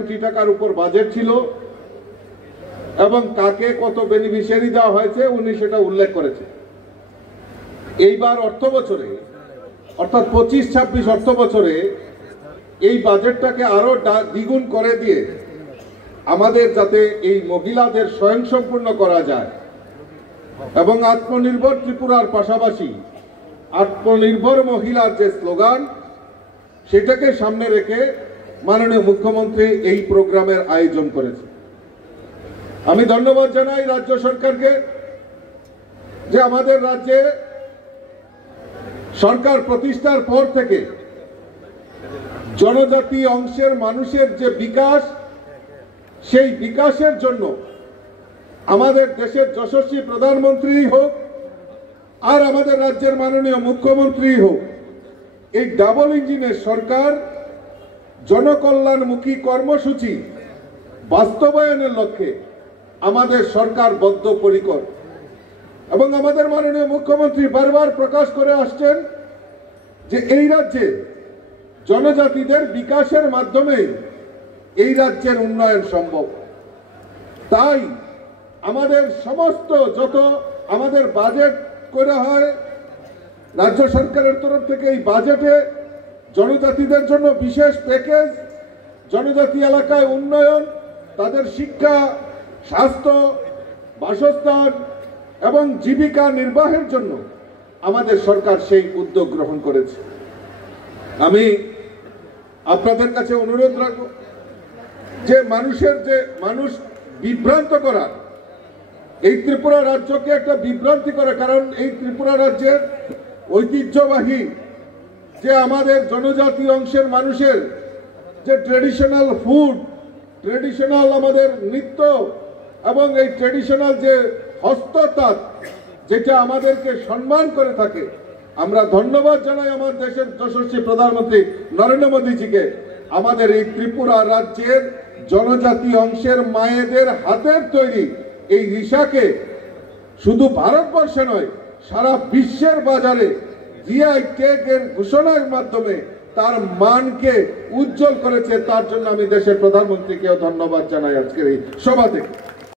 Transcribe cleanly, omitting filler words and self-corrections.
কোটি টাকার উপর বাজেট ছিল এবং কাকে কত বেনিফিশিয়ারি দেওয়া হয়েছে উনি সেটা উল্লেখ করেছে। এইবার অর্থ বছরে অর্থাৎ 25-26 অর্থ বছরে এই বাজেটটাকে আরো দ্বিগুণ করে দিয়ে আমাদের যাতে এই মহিলাদের স্বয়ংসম্পূর্ণ করা যায় এবং আত্মনির্ভর ত্রিপুরার পাশাপাশি আত্মনির্ভর মহিলার যে স্লোগান সেটাকে সামনে রেখে মাননীয় মুখ্যমন্ত্রী এই প্রোগ্রামের আয়োজন করেছে। আমি ধন্যবাদ জানাই রাজ্য সরকারকে যে আমাদের রাজ্যে সরকার প্রতিষ্ঠার পর থেকে জনজাতি অংশের মানুষের যে বিকাশ, সেই বিকাশের জন্য আমাদের দেশের যশস্বী প্রধানমন্ত্রী হোক আর আমাদের রাজ্যের মাননীয় মুখ্যমন্ত্রী হোক, এই ডাবল ইঞ্জিনের সরকার জনকল্যাণমুখী কর্মসূচি বাস্তবায়নের লক্ষ্যে আমাদের সরকার বদ্ধপরিকর এবং আমাদের মাননীয় মুখ্যমন্ত্রী বারবার প্রকাশ করে আসছেন যে এই রাজ্যে জনজাতিদের বিকাশের মাধ্যমে এই রাজ্যের উন্নয়ন সম্ভব। তাই আমাদের সমস্ত যত আমাদের বাজেট করা হয় রাজ্য সরকারের তরফ থেকে এই বাজেটে জনজাতিদের জন্য বিশেষ প্যাকেজ, জনজাতি এলাকায় উন্নয়ন, তাদের শিক্ষা, স্বাস্থ্য, বাসস্থান এবং জীবিকা নির্বাহের জন্য আমাদের সরকার সেই উদ্যোগ গ্রহণ করেছে। আমি আপনাদের কাছে অনুরোধ রাখব যে মানুষ বিভ্রান্ত করা, এই ত্রিপুরা রাজ্যকে একটা বিভ্রান্তি করা, কারণ এই ত্রিপুরা রাজ্যের ঐতিহ্যবাহী যে আমাদের জনজাতি অংশের মানুষের যে ট্রেডিশনাল ফুড, ট্রেডিশনাল আমাদের নৃত্য এবং এই ট্রেডিশনাল যে হস্ততাঁত যেটা আমাদেরকে সম্মান করে থাকে, আমরা ধন্যবাদ জানাই আমার দেশের যশস্বী প্রধানমন্ত্রী নরেন্দ্র মোদীজিকে আমাদের এই ত্রিপুরা রাজ্যের জনজাতি অংশের মায়েদের হাতের তৈরি এই রিশাকে শুধু ভারতবর্ষে নয় সারা বিশ্বের বাজারে জিআই ট্যাগ এর ঘোষণার মাধ্যমে তার মানকে উজ্জ্বল করেছে। তার জন্য আমি দেশের প্রধানমন্ত্রীকেও ধন্যবাদ জানাই আজকের এই সভা থেকে।